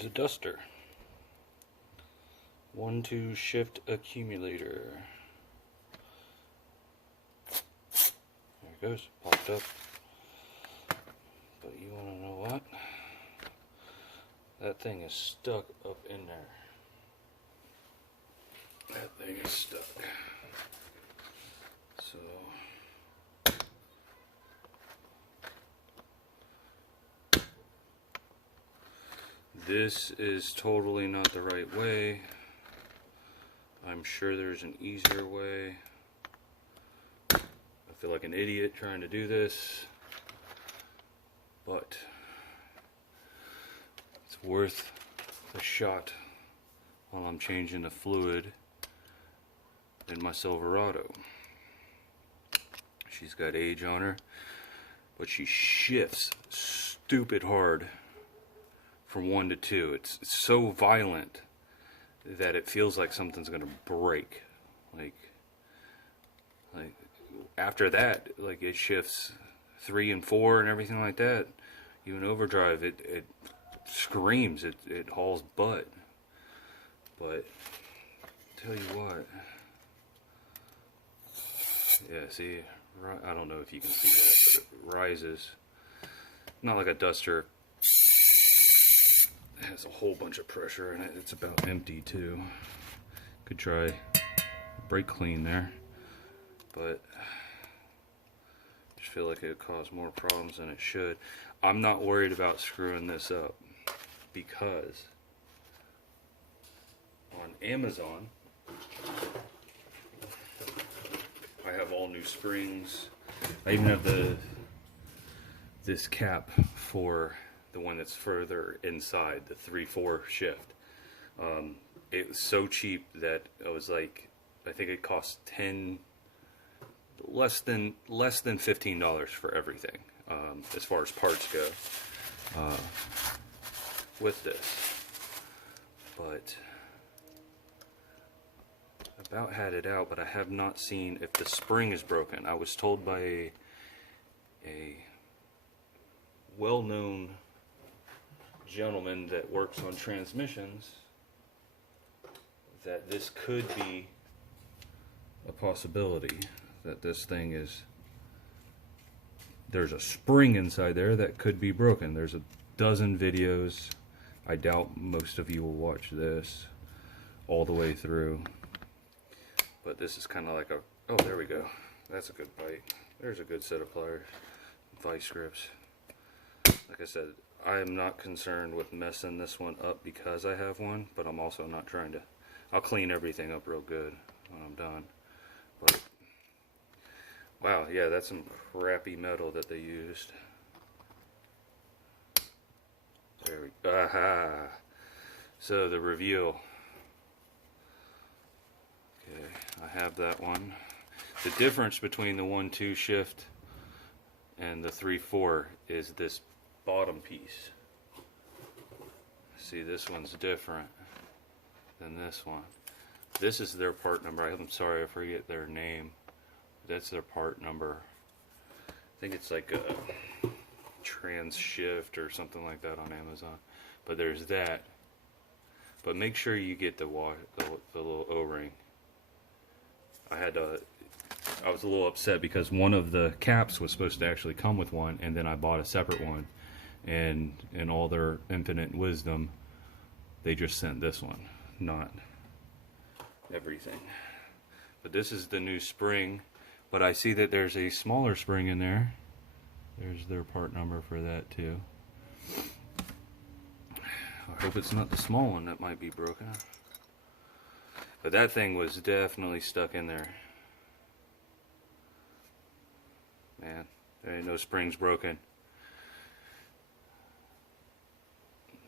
use a duster. 1-2 shift accumulator. There it goes, popped up. But you want to know what? That thing is stuck up in there. That thing is stuck. So this is totally not the right way. I'm sure there's an easier way. I feel like an idiot trying to do this, but it's worth a shot while I'm changing the fluid in my Silverado. She's got age on her, but she shifts stupid hard from 1 to 2. It's so violent that it feels like something's gonna break. Like after that, like it shifts 3 and 4 and everything like that. Even overdrive, it screams, it hauls butt. But tell you what, yeah, see, I don't know if you can see that, but it rises. Not like a duster. It has a whole bunch of pressure in it. It's about empty too. Could try brake clean there, but I just feel like it would cause more problems than it should. I'm not worried about screwing this up because on Amazon I have all new springs. I even have this cap for the one that's further inside, the 3/4 shift. It was so cheap that I was like, I think it cost less than $15 for everything, as far as parts go, with this. But about had it out, but I have not seen if the spring is broken. I was told by a well-known gentleman that works on transmissions that this could be a possibility, that this thing is, there's a spring inside there that could be broken. There's a dozen videos. I doubt most of you will watch this all the way through, but this is kind of like a, oh, there we go, that's a good bite. There's a good set of pliers, vice grips. Like I said, I am not concerned with messing this one up because I have one, but I'm also not trying to. I'll clean everything up real good when I'm done. But wow, yeah, that's some crappy metal that they used. There we go. Aha. So the reveal. Okay, I have that one. The difference between the 1-2 shift and the 3/4 is this bottom piece. See, this one's different than this one. This is their part number. I'm sorry, I forget their name. That's their part number. I think it's like a trans shift or something like that on Amazon. But there's that. But make sure you get the little O-ring. I was a little upset because one of the caps was supposed to actually come with one, and then I bought a separate one. And in all their infinite wisdom, they just sent this one, not everything. But this is the new spring, but I see that there's a smaller spring in there. There's their part number for that too. I hope it's not the small one that might be broken. But that thing was definitely stuck in there. Man, there ain't no springs broken.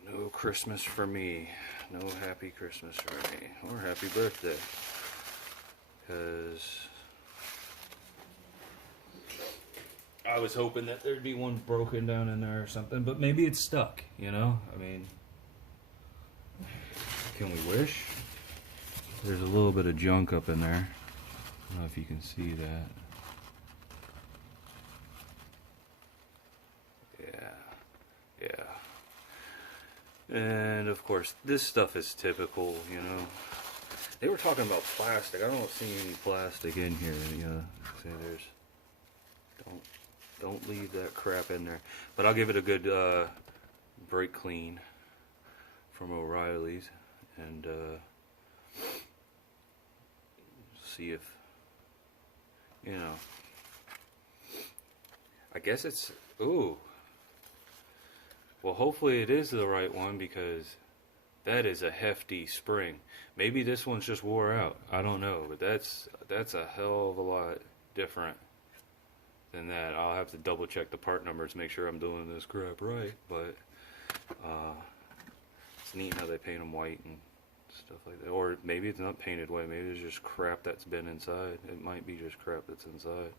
No Christmas for me. No happy Christmas for me. Or happy birthday. Because I was hoping that there'd be one broken down in there or something. But maybe it's stuck, you know? I mean, can we wish? There's a little bit of junk up in there. I don't know if you can see that. And of course, this stuff is typical, you know. They were talking about plastic. I don't see any plastic in here. You know, see, don't leave that crap in there. But I'll give it a good brake clean from O'Reilly's and see if, you know. I guess it's, ooh. Well, hopefully it is the right one, because that is a hefty spring. Maybe this one's just wore out. I don't know, but that's a hell of a lot different than that. I'll have to double check the part numbers, make sure I'm doing this crap right. But it's neat how they paint them white and stuff like that. Or maybe it's not painted white. Maybe it's just crap that's been inside. It might be just crap that's inside.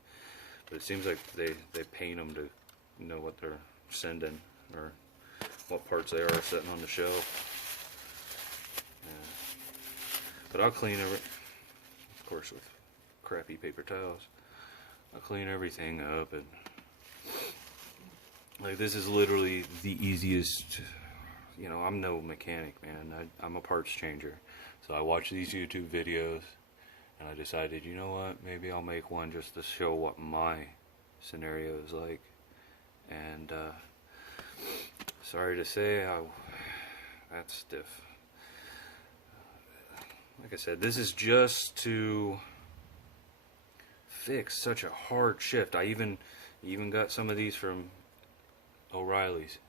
But it seems like they paint them to know what they're sending, or what parts they are sitting on the shelf. Yeah. But I'll clean it, of course, with crappy paper towels. I'll clean everything up, and like, this is literally the easiest. You know, I'm no mechanic, man. I'm a parts changer. So I watch these YouTube videos, and I decided, you know what, maybe I'll make one just to show what my scenario is like. And sorry to say, that's stiff. Like I said, this is just to fix such a hard shift. I even got some of these from O'Reilly's.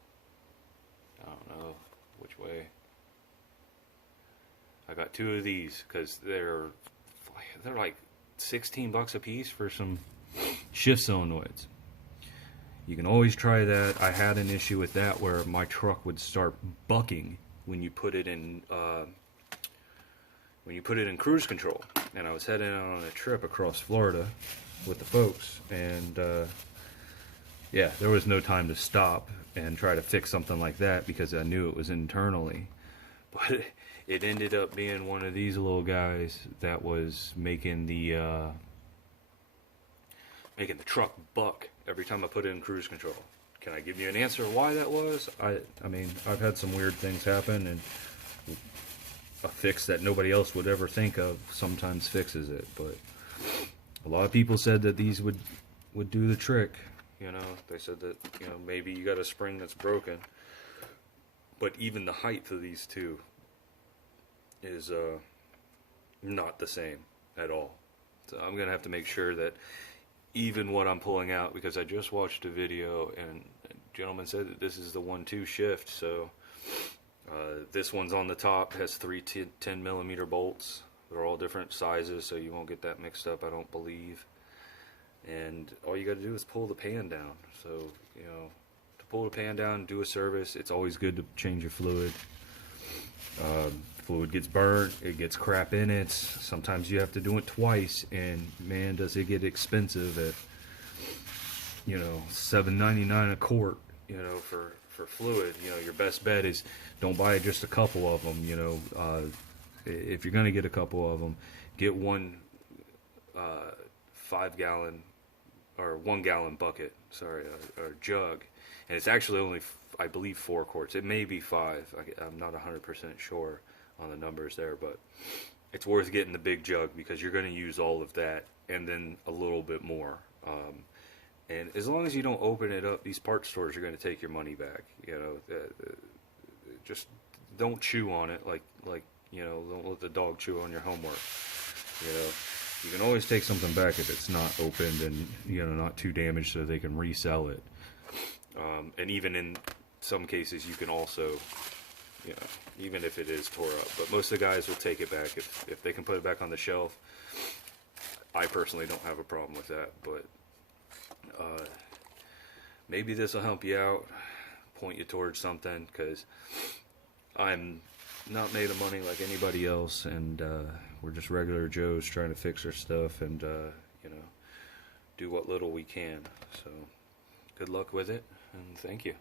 I don't know which way. I got 2 of these because they're like $16 a piece for some shift solenoids. You can always try that. I had an issue with that where my truck would start bucking when you put it in cruise control. And I was heading out on a trip across Florida with the folks, and yeah, there was no time to stop and try to fix something like that because I knew it was internally. But it ended up being one of these little guys that was making the truck buck every time I put it in cruise control. Can I give you an answer why that was? I mean, I've had some weird things happen, and a fix that nobody else would ever think of sometimes fixes it. But a lot of people said that these would do the trick. You know, they said that, you know, maybe you got a spring that's broken. But even the height of these two is not the same at all. So I'm going to have to make sure that even what I'm pulling out, because I just watched a video and a gentleman said that this is the 1-2 shift. So this one's on the top, has 3 10mm bolts. They're all different sizes, so you won't get that mixed up, I don't believe. And all you got to do is pull the pan down. So, you know, to pull the pan down, do a service, it's always good to change your fluid. Fluid gets burnt, it gets crap in it. Sometimes you have to do it twice, and man, does it get expensive at, you know, $7.99 a quart, you know, for fluid. You know, your best bet is don't buy just a couple of them. You know, if you're gonna get a couple of them, get one 5-gallon or 1-gallon bucket, or jug, and it's actually only, I believe, 4 quarts. It may be 5. I'm not 100% sure on the numbers there, but it's worth getting the big jug because you're going to use all of that and then a little bit more. And as long as you don't open it up, these parts stores are going to take your money back. You know, just don't chew on it like you know, don't let the dog chew on your homework. You know, you can always take something back if it's not opened and, you know, not too damaged, so they can resell it. And even in some cases, you can also, you know, even if it is tore up. But most of the guys will take it back if they can put it back on the shelf. I personally don't have a problem with that, but maybe this will help you out, point you towards something, because I'm not made of money like anybody else, and we're just regular Joes trying to fix our stuff and, you know, do what little we can. So good luck with it, and thank you.